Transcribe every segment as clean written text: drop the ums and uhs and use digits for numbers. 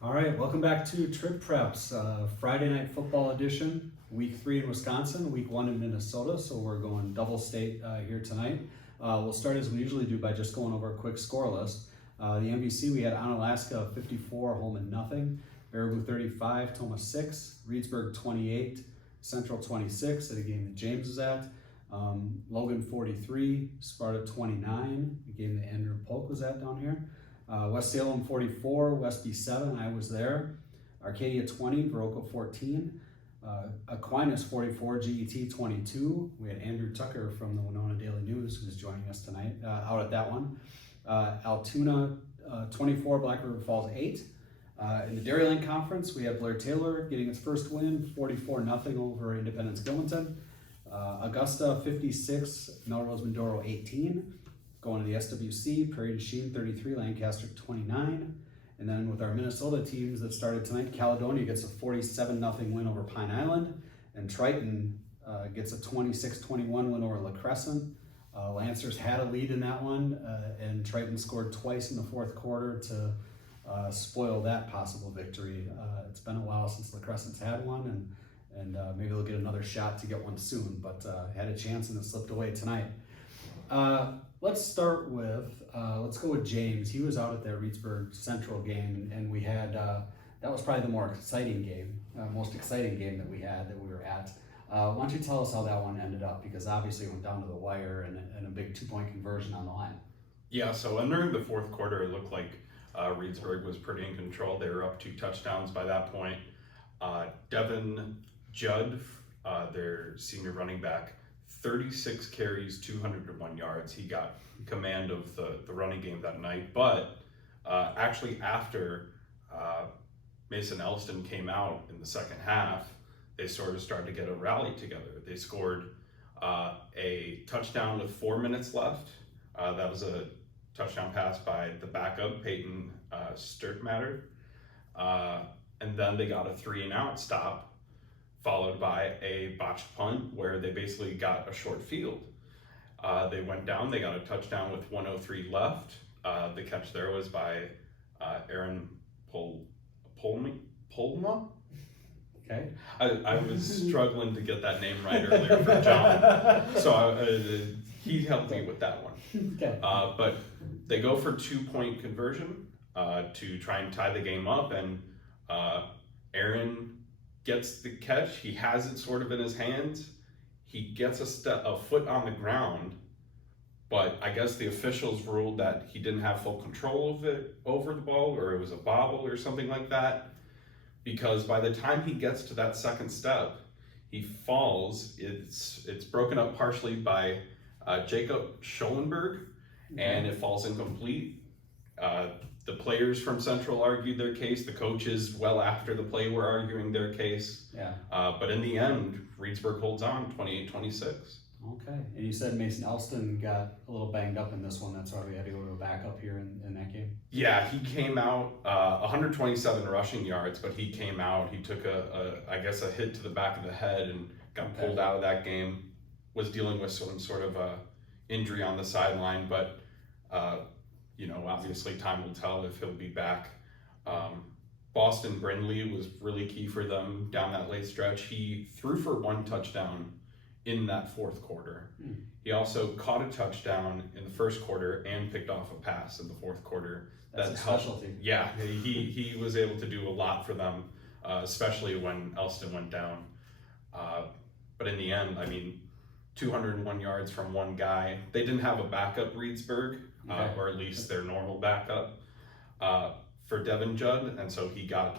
All right, welcome back to TribPreps, Friday night football edition. Week 3 in Wisconsin, week 1 in Minnesota, so we're going double state here tonight. We'll start as we usually do by just going over a quick score list. The NBC, we had Onalaska 54, Holman nothing, Baraboo 35, Toma 6, Reedsburg 28, Central 26 at a game that James is at, Logan 43, Sparta 29, a game that Andrew Polk was at down here. West Salem 44, Westby 7, I was there. Arcadia 20, Viroqua 14. Aquinas 44, GET 22. We had Andrew Tucker from the Winona Daily News who's joining us tonight out at that one. Altoona 24, Black River Falls 8. In the Dairyland Conference, we had Blair Taylor getting its first win, 44-0 over Independence Gilmanton. Augusta 56, Melrose Mindoro 18. Going to the SWC, Prairie du Chien 33, Lancaster 29. And then with our Minnesota teams that started tonight, Caledonia gets a 47-0 win over Pine Island. And Triton gets a 26-21 win over La Crescent. Lancers had a lead in that one, and Triton scored twice in the fourth quarter to spoil that possible victory. It's been a while since La Crescent's had one, and maybe they'll get another shot to get one soon, but had a chance and it slipped away tonight. Let's start with, let's go with James. He was out at that Reedsburg Central game, and we had, that was probably the more exciting game, most exciting game that we had, that we were at. Why don't you tell us how that one ended up? Because obviously it went down to the wire and a big 2-point conversion on the line. Yeah, so entering the fourth quarter, it looked like Reedsburg was pretty in control. They were up 2 touchdowns by that point. Devin Judd, their senior running back, 36 carries, 201 yards. He got command of the running game that night. But actually after Mason Elston came out in the second half, they sort of started to get a rally together. They scored a touchdown with 4 minutes left. That was a touchdown pass by the backup, Peyton Sturtmatter. And then they got a 3-and-out stop, followed by a botched punt where they basically got a short field. They went down, they got a touchdown with 1:03 left. The catch there was by Aaron Polma? Okay. I was struggling to get that name right earlier for John, so he helped me with that one. Okay. But they go for 2-point conversion to try and tie the game up, and Aaron gets the catch. He has it sort of in his hands. He gets a foot on the ground, but I guess the officials ruled that he didn't have full control of it over the ball, or it was a bobble or something like that, because by the time he gets to that second step, he falls. It's broken up partially by Jacob Schollenberg, and it falls incomplete. The players from Central argued their case. The coaches, well after the play, were arguing their case. Yeah. But in the end, Reedsburg holds on 28-26. Okay. And you said Mason Elston got a little banged up in this one. That's why we had to go to a backup here in that game. Yeah, he came out 127 rushing yards, but he came out. He took I guess a hit to the back of the head and got pulled out of that game. Was dealing with some sort of injury on the sideline, but obviously time will tell if he'll be back. Boston Brindley was really key for them down that late stretch. He threw for 1 touchdown in that fourth quarter. He also caught a touchdown in the first quarter and picked off a pass in the fourth quarter. That's a specialty. Yeah, he was able to do a lot for them, especially when Elston went down. But in the end, 201 yards from one guy. They didn't have a backup, Reedsburg, or at least their normal backup for Devin Judd, and so he got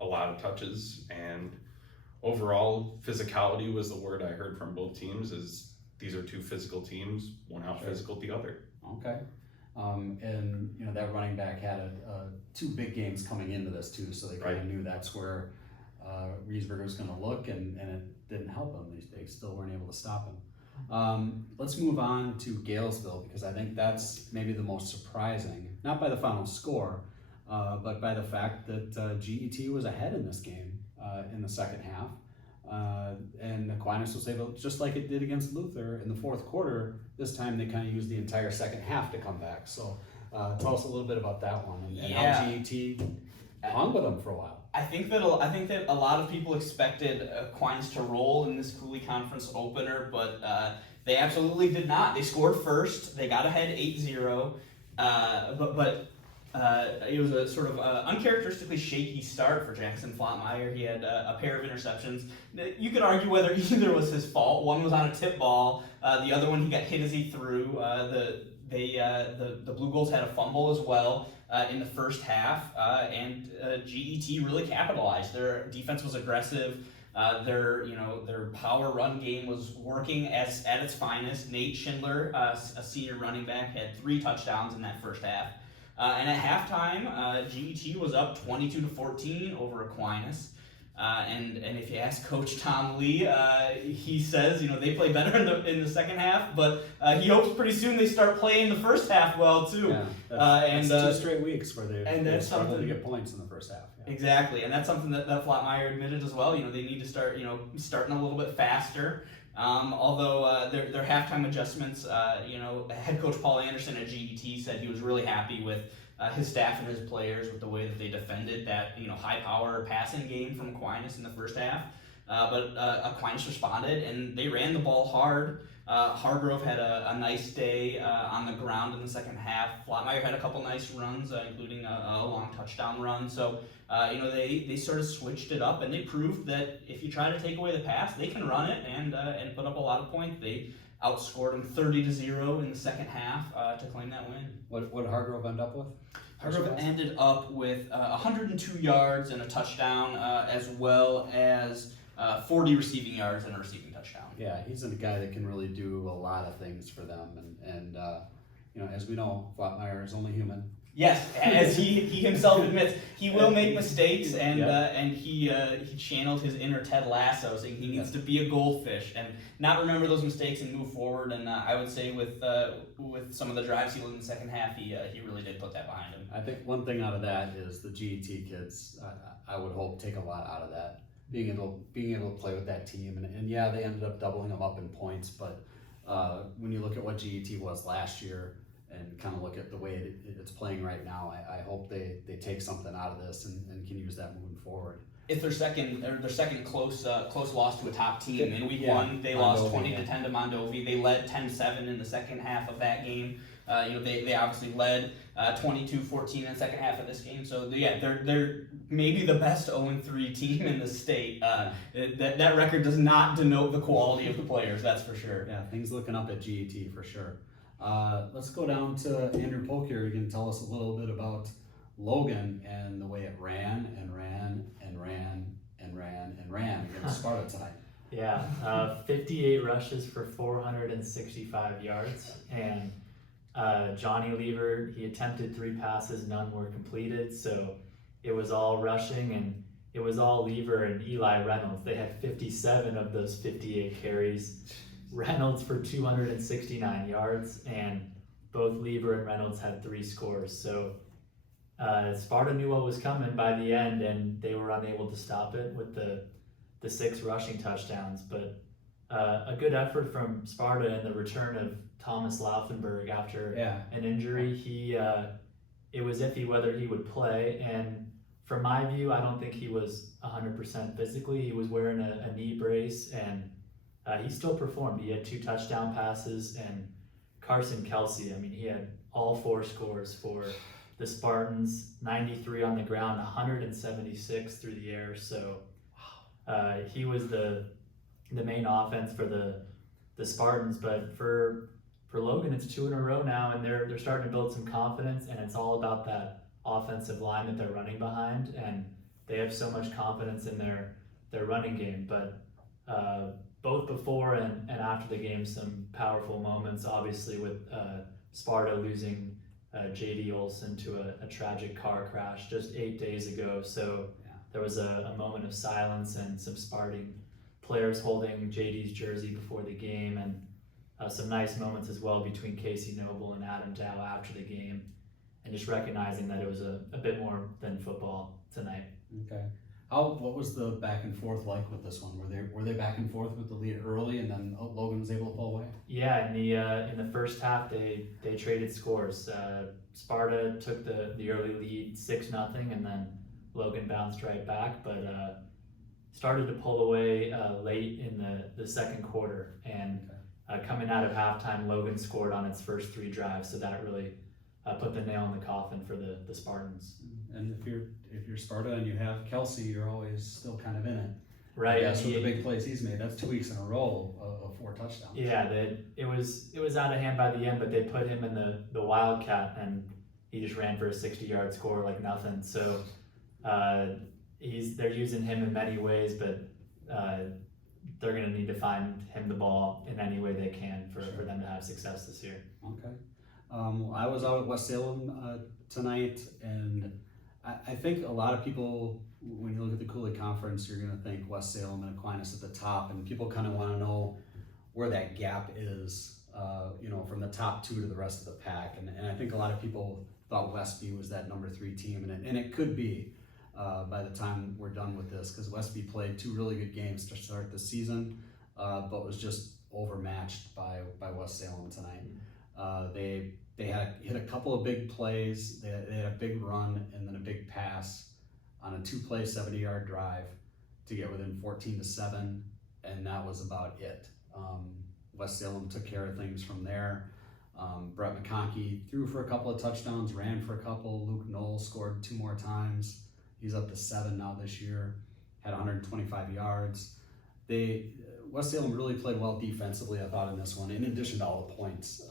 a lot of touches. And overall, physicality was the word I heard from both teams. Is these are 2 physical teams, one out physical the other. Okay. And that running back had 2 big games coming into this too, so they kind of knew that's where Reedsburg was going to look, and it didn't help them. They still weren't able to stop him. Let's move on to Galesville, because I think that's maybe the most surprising, not by the final score, but by the fact that GET was ahead in this game in the second half. And Aquinas was able, just like it did against Luther in the fourth quarter, this time they kind of used the entire second half to come back. So tell us a little bit about that one and how GET hung with them for a while. I think that a lot of people expected Aquinas to roll in this Cooley Conference opener, but they absolutely did not. They scored first. They got ahead 8-0, but it was a sort of uncharacteristically shaky start for Jackson Flottmeyer. He had a pair of interceptions. You could argue whether either was his fault. One was on a tip ball. The other one he got hit as he threw. The Blue Goals had a fumble as well in the first half, and GET really capitalized. Their defense was aggressive. Their power run game was working at its finest. Nate Schindler, a senior running back, had 3 touchdowns in that first half. And at halftime, GET was up 22-14 over Aquinas. And if you ask Coach Tom Lee, he says they play better in the second half, but he hopes pretty soon they start playing the first half well too. Yeah, that's 2 straight weeks where they struggled to get points in the first half. Yeah. Exactly, and that's something that Flottmeyer admitted as well. They need to start starting a little bit faster. Although their halftime adjustments, head coach Paul Anderson at GET said he was really happy with his staff and his players with the way that they defended that high power passing game from Aquinas in the first half. But Aquinas responded and they ran the ball hard. Hargrove had a nice day on the ground in the second half. Flottmeyer had a couple nice runs, including a long touchdown run. So they sort of switched it up, and they proved that if you try to take away the pass, they can run it and put up a lot of points. They outscored them 30-0 in the second half to claim that win. What did Hargrove end up with? Hargrove ended up with 102 yards and a touchdown, as well as 40 receiving yards and a receiving touchdown. Yeah, he's a guy that can really do a lot of things for them, and as we know, Flottmeyer is only human. Yes, as he himself admits, he will make mistakes, and he channeled his inner Ted Lasso, saying he needs to be a goldfish and not remember those mistakes and move forward. And I would say with some of the drives he led in the second half, he really did put that behind him. I think one thing out of that is the GET kids. I would hope take a lot out of that, being able to play with that team, and yeah, they ended up doubling them up in points, but when you look at what GET was last year and kind of look at the way it's playing right now, I hope they take something out of this and can use that moving forward. It's their second close loss to a top team. In week 1, they lost 20-10 to Mondovi. They led 10-7 in the second half of that game. They obviously led 22-14 in the second half of this game. So they're maybe the best 0-3 team in the state. That record does not denote the quality of the players, that's for sure. Yeah, things looking up at GET for sure. Let's go down to Andrew Polk here. You can tell us a little bit about Logan and the way it ran against Sparta tonight. Yeah, 58 rushes for 465 yards, and Johnny Lever, he attempted 3 passes, none were completed, so it was all rushing, and it was all Lever and Eli Reynolds. They had 57 of those 58 carries. Reynolds for 269 yards, and both Lever and Reynolds had 3 scores. So Sparta knew what was coming by the end, and they were unable to stop it with the 6 rushing touchdowns. But a good effort from Sparta and the return of Thomas Laufenberg after an injury. It was iffy whether he would play, and from my view, I don't think he was 100% physically. He was wearing a knee brace, and he still performed. He had 2 touchdown passes, and Carson Kelsey, he had all 4 scores for the Spartans, 93 on the ground, 176 through the air. So he was the main offense for the Spartans. But for Logan, it's 2 in a row now, and they're starting to build some confidence, and it's all about that offensive line that they're running behind, and they have so much confidence in their running game. But both before and after the game, some powerful moments, obviously with Sparta losing J.D. Olson to a tragic car crash just 8 days ago. So there was a moment of silence and some Spartan players holding J.D.'s jersey before the game, and some nice moments as well between Casey Noble and Adam Dow after the game, and just recognizing that it was a bit more than football tonight. Okay. What was the back and forth like with this one? Were they back and forth with the lead early, and then Logan was able to pull away? Yeah, in the first half they traded scores. Sparta took the early lead 6-0, and then Logan bounced right back, but started to pull away late in the second quarter. And coming out of halftime, Logan scored on its first 3 drives, so that really put the nail in the coffin for the Spartans. And if you're Sparta and you have Kelsey, you're always still kind of in it. Right. Yeah, so the big plays he's made, that's 2 weeks in a row of 4 touchdowns. Yeah, it was out of hand by the end, but they put him in the Wildcat, and he just ran for a 60-yard score like nothing. So they're using him in many ways, but they're going to need to find him the ball in any way they can for them to have success this year. Okay. I was out at West Salem tonight, and I think a lot of people, when you look at the Cooley Conference, you're going to think West Salem and Aquinas at the top, and people kind of want to know where that gap is, from the top 2 to the rest of the pack. And I think a lot of people thought Westby was that number 3 team, and it could be by the time we're done with this, because Westby played 2 really good games to start the season, but was just overmatched by West Salem tonight. They had hit a couple of big plays. They had a big run and then a big pass on a 2-play 70-yard drive to get within 14-7, and that was about it. West Salem took care of things from there. Brett McConkey threw for a couple of touchdowns, ran for a couple. Luke Knoll scored 2 more times. He's up to 7 now this year, had 125 yards. West Salem really played well defensively, I thought, in this one, in addition to all the points.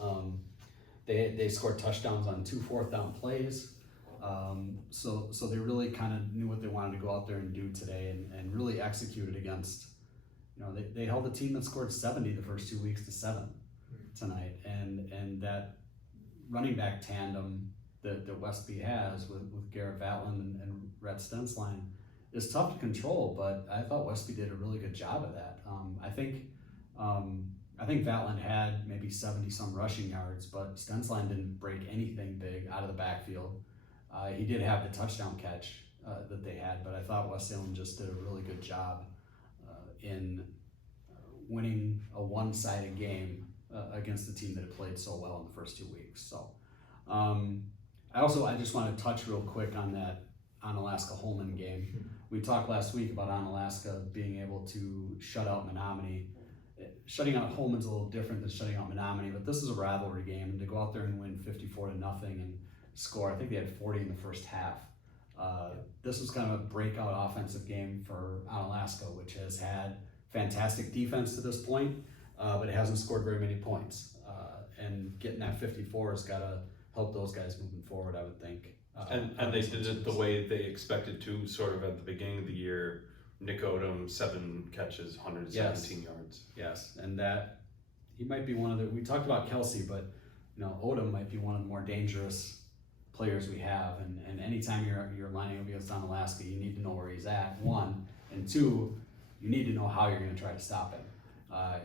They scored touchdowns on 2 4th-down plays. So they really kind of knew what they wanted to go out there and do today, and really executed against, they held a team that scored 70 the first 2 weeks to 7 tonight. And that running back tandem that Westby has with Garrett Vatlin and Rhett Stensline is tough to control, but I thought Westby did a really good job of that. I think Vatlin had maybe 70-some rushing yards, but Stensline didn't break anything big out of the backfield. He did have the touchdown catch that they had, but I thought West Salem just did a really good job in winning a one-sided game against a team that had played so well in the first 2 weeks. So I just want to touch real quick on that Onalaska-Holman game. We talked last week about Onalaska being able to shut out Menominee. Shutting out Holman's a little different than shutting out Menominee, but this is a rivalry game, and to go out there and win 54-0 and score, I think they had 40 in the first half. This was kind of a breakout offensive game for Onalaska, which has had fantastic defense to this point, but it hasn't scored very many points. And getting that 54 has got to help those guys moving forward, I would think. And they did it the way they expected to, sort of at the beginning of the year. Nick Odom, 7 catches, 117 yards. Yes, and that he might be one of the. We talked about Kelsey, but Odom might be one of the more dangerous players we have. And anytime you're lining up against Onalaska, you need to know where he's at. 1, and 2, you need to know how you're going to try to stop him.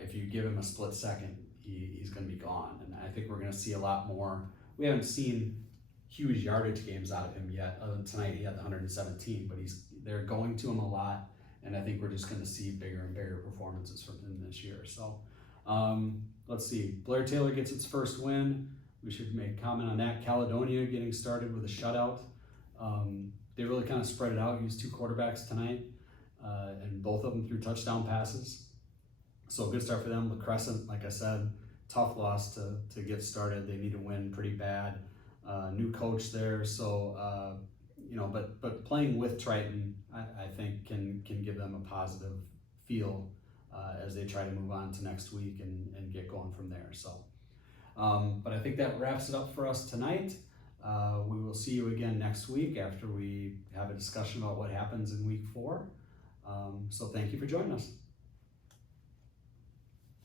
If you give him a split second, he's going to be gone. And I think we're going to see a lot more. We haven't seen huge yardage games out of him yet. Other than tonight, he had the 117, but they're going to him a lot. And I think we're just going to see bigger and bigger performances from him this year. So let's see. Blair Taylor gets its first win. We should make comment on that. Caledonia getting started with a shutout. They really kind of spread it out, used 2 quarterbacks tonight, and both of them threw touchdown passes. So good start for them. La Crescent, like I said, tough loss to get started. They need to win pretty bad. New coach there. So, but playing with Triton, I think can give them a positive feel as they try to move on to next week and get going from there. So, but I think that wraps it up for us tonight. We will see you again next week after we have a discussion about what happens in week 4. So thank you for joining us.